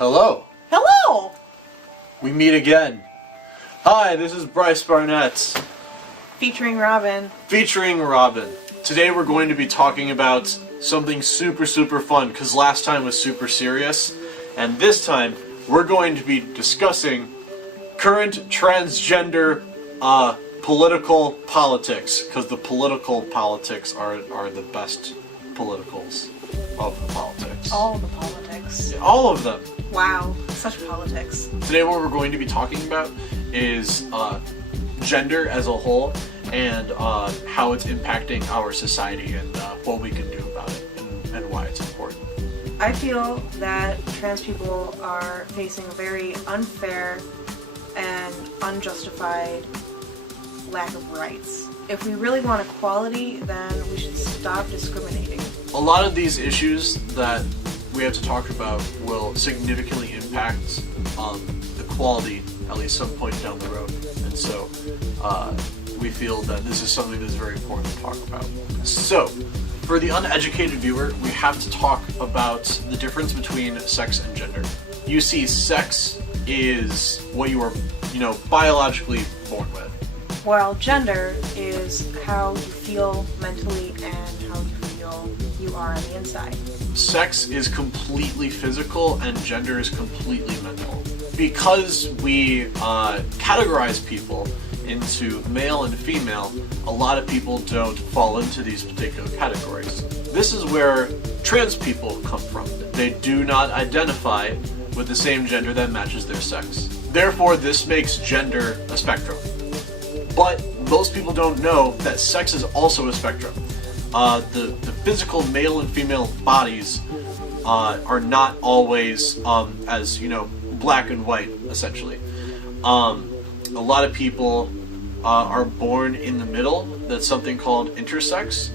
Hello. Hello! We meet again. Hi, this is Bryce Barnett. Featuring Robin. Featuring Robin. Today we're going to be talking about something super fun, because last time was super serious. And this time, we're going to be discussing current transgender political politics, because the political politics are the best politicals of politics. All the politics. Yeah, all of them. Wow, such politics. Today what we're going to be talking about is gender as a whole, and how it's impacting our society, and what we can do about it, and why it's important. I feel that trans people are facing a very unfair and unjustified lack of rights. If we really want equality, then we should stop discriminating. A lot of these issues that we have to talk about will significantly impact equality at least some point down the road, and so we feel that this is something that's very important to talk about. So, for the uneducated viewer, we have to talk about the difference between sex and gender. You see, sex is what you are, biologically born with. While gender is how you feel mentally and how you feel you are on the inside. Sex is completely physical and gender is completely mental. Because we categorize people into male and female, a lot of people don't fall into these particular categories. This is where trans people come from. They do not identify with the same gender that matches their sex. Therefore, this makes gender a spectrum. But most people don't know that sex is also a spectrum. The physical male and female bodies are not always as black and white, essentially. A lot of people are born in the middle. That's something called intersex,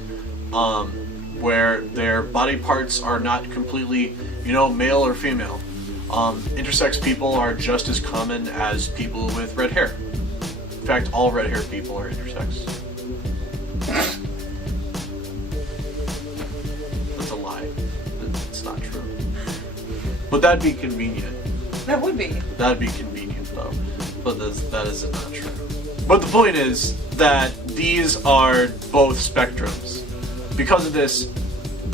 where their body parts are not completely male or female. Intersex people are just as common as people with red hair. In fact, all red hair people are intersex. That's a lie. It's not true. But that'd be convenient. That would be. That'd be convenient, though. But that is not true. But the point is that these are both spectrums. Because of this,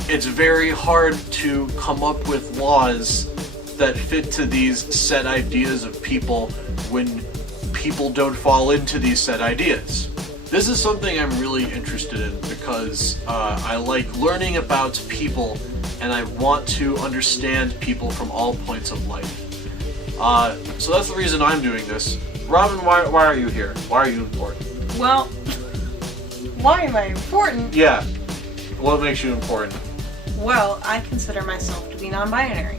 it's very hard to come up with laws that fit to these set ideas of people when people don't fall into these set ideas. This is something I'm really interested in because I like learning about people, and I want to understand people from all points of life. So that's the reason I'm doing this. Robin, why are you here? Why are you important? Well, why am I important? Yeah. What makes you important? Well, I consider myself to be non-binary,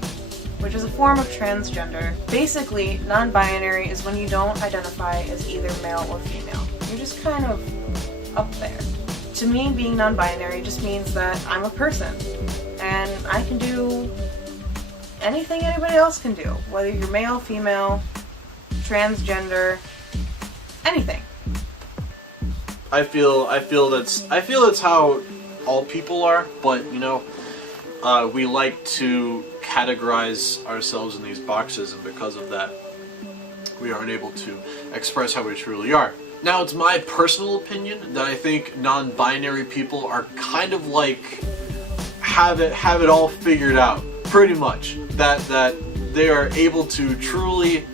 which is a form of transgender. Basically, non-binary is when you don't identify as either male or female. You're just kind of up there. To me, being non-binary just means that I'm a person, and I can do anything anybody else can do, whether you're male, female, transgender, anything. I feel that's how all people are, but we like to categorize ourselves in these boxes, and because of that, we aren't able to express how we truly are. Now, it's my personal opinion that I think non-binary people are kind of like have it all figured out, pretty much. That they are able to truly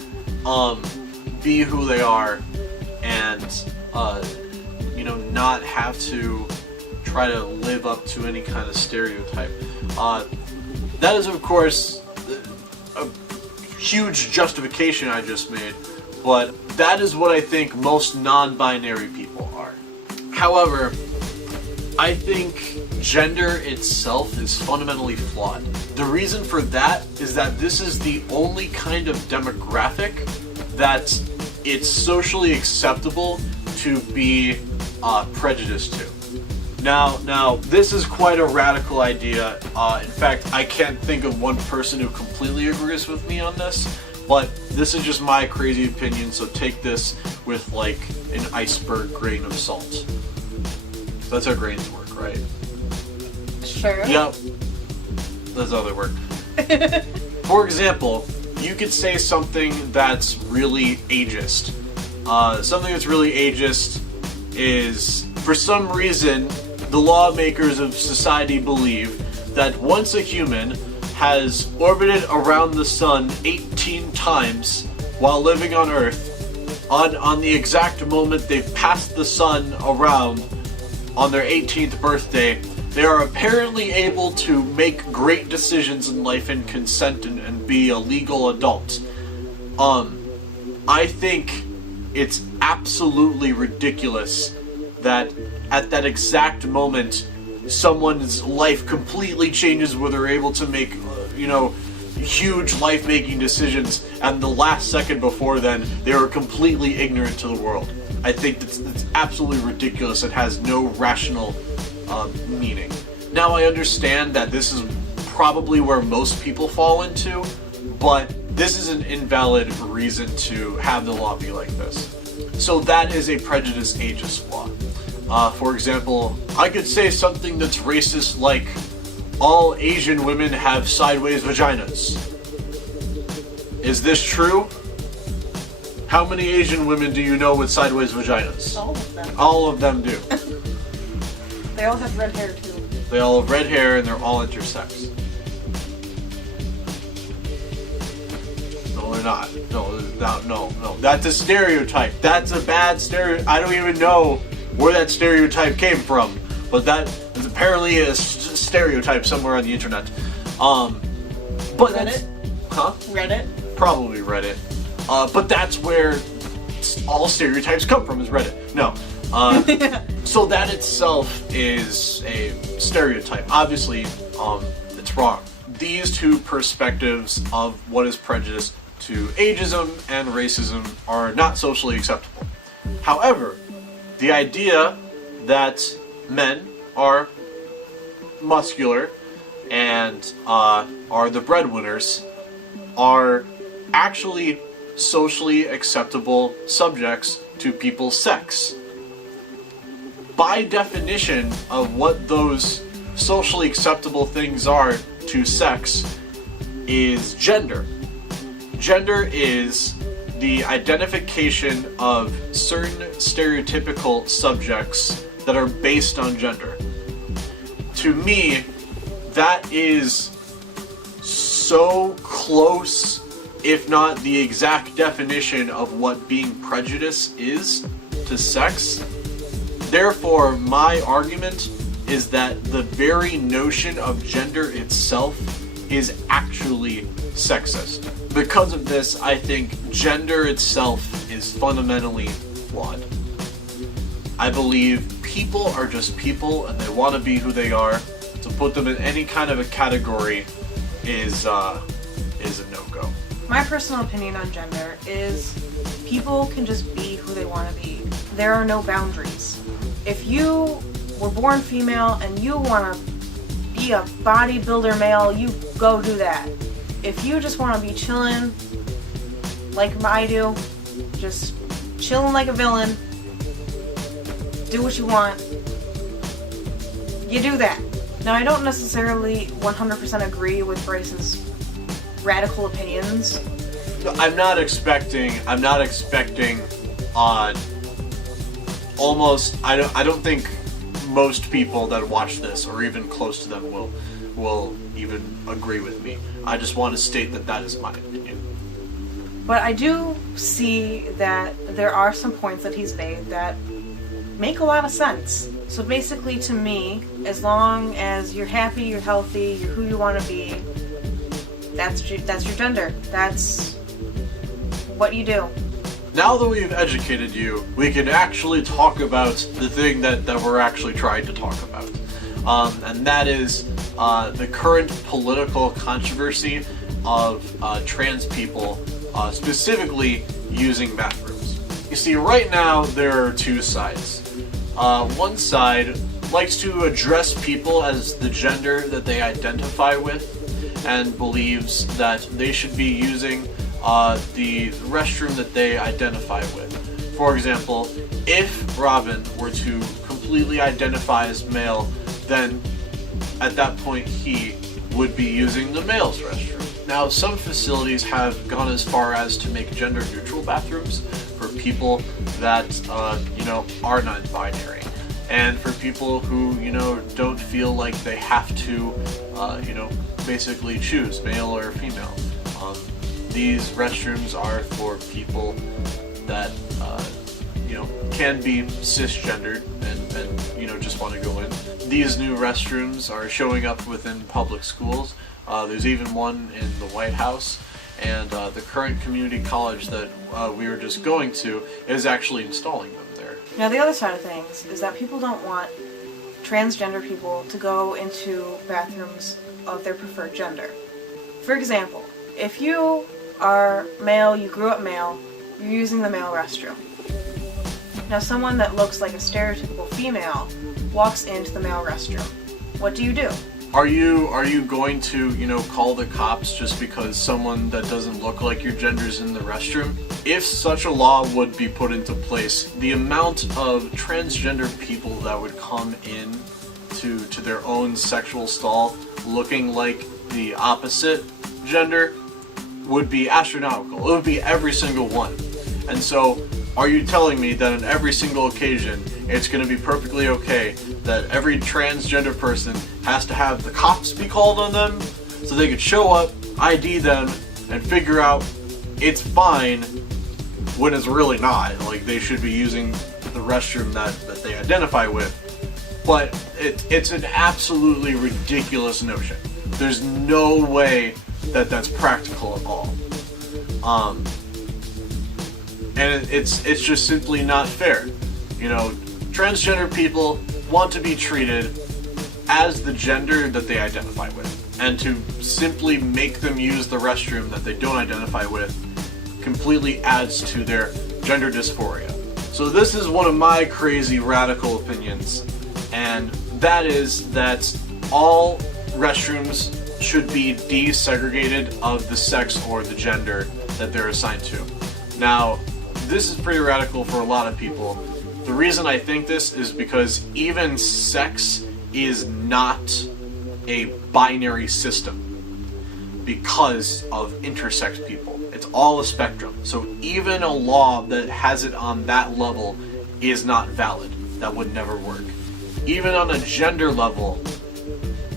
be who they are, and not have to try to live up to any kind of stereotype. That is, of course, a huge justification I just made, but that is what I think most non-binary people are. However, I think gender itself is fundamentally flawed. The reason for that is that this is the only kind of demographic that it's socially acceptable to be prejudiced to. Now, this is quite a radical idea. In fact, I can't think of one person who completely agrees with me on this, but this is just my crazy opinion, so take this with like an iceberg grain of salt. That's how grains work, right? Sure. Yep. That's how they work. For example, you could say something that's really ageist. Something that's really ageist is, for some reason, the lawmakers of society believe that once a human has orbited around the sun 18 times while living on Earth, on the exact moment they've passed the sun around on their 18th birthday, they are apparently able to make great decisions in life and consent and be a legal adult. I think it's absolutely ridiculous that at that exact moment someone's life completely changes where they're able to make, huge life-making decisions, and the last second before then, they were completely ignorant to the world. I think that's absolutely ridiculous. It has no rational meaning. Now, I understand that this is probably where most people fall into, but this is an invalid reason to have the law be like this. So that is a prejudice ageist law. For example, I could say something that's racist like, all Asian women have sideways vaginas. Is this true? How many Asian women do you know with sideways vaginas? All of them. All of them do. They all have red hair too. They all have red hair and they're all intersex. No, they're not. No. That's a stereotype. That's a bad stereotype. I don't even know where that stereotype came from, but that is apparently a stereotype somewhere on the internet. But Reddit? Reddit? Probably Reddit. But that's where all stereotypes come from, is Reddit. No. So that itself is a stereotype. Obviously, it's wrong. These two perspectives of what is prejudice to ageism and racism are not socially acceptable. However, the idea that men are muscular and are the breadwinners are actually socially acceptable subjects to people's sex. By definition of what those socially acceptable things are to sex is gender. Gender is the identification of certain stereotypical subjects that are based on gender. To me, that is so close, if not the exact definition of what being prejudiced is to sex. Therefore, my argument is that the very notion of gender itself is actually sexist. Because of this, I think gender itself is fundamentally flawed. I believe people are just people and they want to be who they are. To put them in any kind of a category is a no-go. My personal opinion on gender is people can just be who they want to be. There are no boundaries. If you were born female and you want to be a bodybuilder male, you go do that. If you just want to be chilling like I do, just chilling like a villain, do what you want, you do that. Now, I don't necessarily 100% agree with Bryce's radical opinions. No, I'm not expecting almost, I don't think most people that watch this, or even close to them, will even agree with me. I just want to state that is my opinion. But I do see that there are some points that he's made that make a lot of sense. So basically, to me, as long as you're happy, you're healthy, you're who you want to be, that's your gender. That's what you do. Now that we've educated you, we can actually talk about the thing that we're actually trying to talk about. And that is the current political controversy of trans people, specifically using bathrooms. You see, right now there are two sides. One side likes to address people as the gender that they identify with and believes that they should be using the restroom that they identify with. For example, if Robin were to completely identify as male, then at that point he would be using the male's restroom. Now, some facilities have gone as far as to make gender-neutral bathrooms for people that, are non-binary. And for people who, don't feel like they have to, basically choose male or female. These restrooms are for people that, can be cisgendered and just want to go in. These new restrooms are showing up within public schools. There's even one in the White House, and the current community college that we were just going to is actually installing them there. Now, the other side of things is that people don't want transgender people to go into bathrooms of their preferred gender. For example, if you are male, you grew up male, you're using the male restroom. Now, someone that looks like a stereotypical female walks into the male restroom. What do you do? Are you going to, call the cops just because someone that doesn't look like your gender's in the restroom? If such a law would be put into place, the amount of transgender people that would come in to their own sexual stall looking like the opposite gender would be astronomical. It would be every single one. And so, are you telling me that on every single occasion, it's going to be perfectly okay that every transgender person has to have the cops be called on them so they could show up, ID them, and figure out it's fine when it's really not? Like, they should be using the restroom that they identify with. But it's an absolutely ridiculous notion. There's no way that that's practical at all. And it's just simply not fair. Transgender people want to be treated as the gender that they identify with. And to simply make them use the restroom that they don't identify with completely adds to their gender dysphoria. So this is one of my crazy radical opinions, and that is that all restrooms should be desegregated of the sex or the gender that they're assigned to. Now, this is pretty radical for a lot of people. The reason I think this is because even sex is not a binary system because of intersex people. It's all a spectrum. So even a law that has it on that level is not valid. That would never work. Even on a gender level,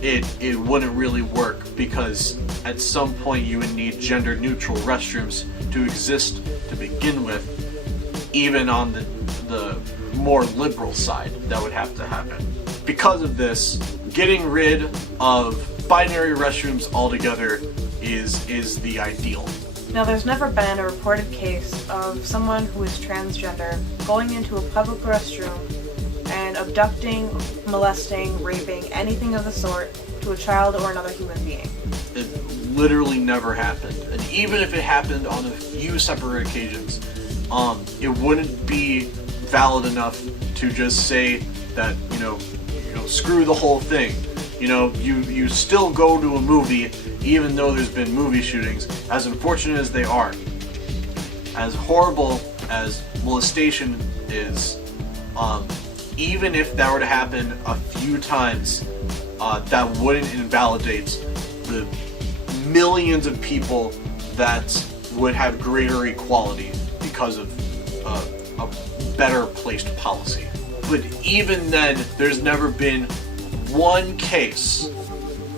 it wouldn't really work, because at some point you would need gender neutral restrooms to exist to begin with. Even on the more liberal side, that would have to happen. Because of this, getting rid of binary restrooms altogether is the ideal. Now, there's never been a reported case of someone who is transgender going into a public restroom and abducting, molesting, raping, anything of the sort to a child or another human being. It literally never happened. And even if it happened on a few separate occasions, it wouldn't be valid enough to just say that, screw the whole thing. You still go to a movie even though there's been movie shootings, as unfortunate as they are. As horrible as molestation is, even if that were to happen a few times, that wouldn't invalidate the millions of people that would have greater equality because of a better placed policy. But even then, there's never been one case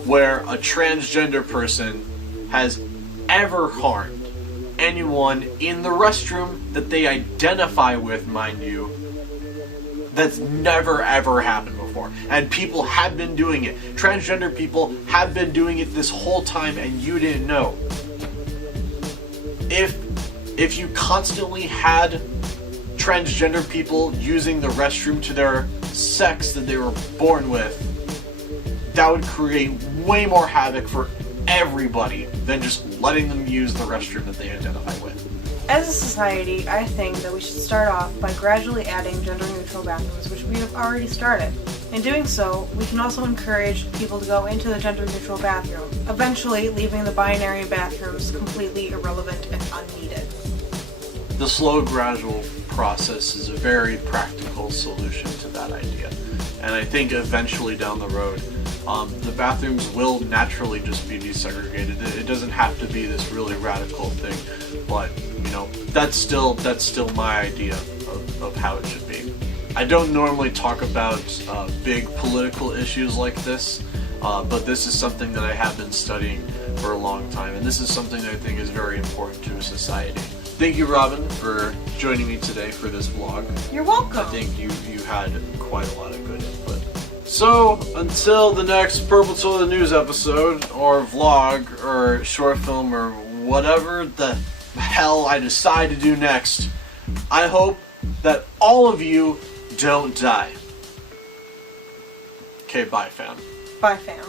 where a transgender person has ever harmed anyone in the restroom that they identify with, mind you. That's never ever happened before. And people have been doing it. Transgender people have been doing it this whole time, and you didn't know. If you constantly had transgender people using the restroom to their sex that they were born with, that would create way more havoc for everybody than just letting them use the restroom that they identify with. As a society, I think that we should start off by gradually adding gender-neutral bathrooms, which we have already started. In doing so, we can also encourage people to go into the gender-neutral bathroom, eventually leaving the binary bathrooms completely irrelevant and unneeded. The slow, gradual process is a very practical solution to that idea. And I think eventually down the road, The bathrooms will naturally just be desegregated. It doesn't have to be this really radical thing, but you know, that's still my idea of how it should be. I don't normally talk about big political issues like this, but this is something that I have been studying for a long time, and this is something that I think is very important to society. Thank you, Robin, for joining me today for this vlog. You're welcome. I think you had quite a lot of good input. So, until the next Purple Toilet News episode, or vlog, or short film, or whatever the hell I decide to do next, I hope that all of you don't die. Okay, bye, fam. Bye, fam.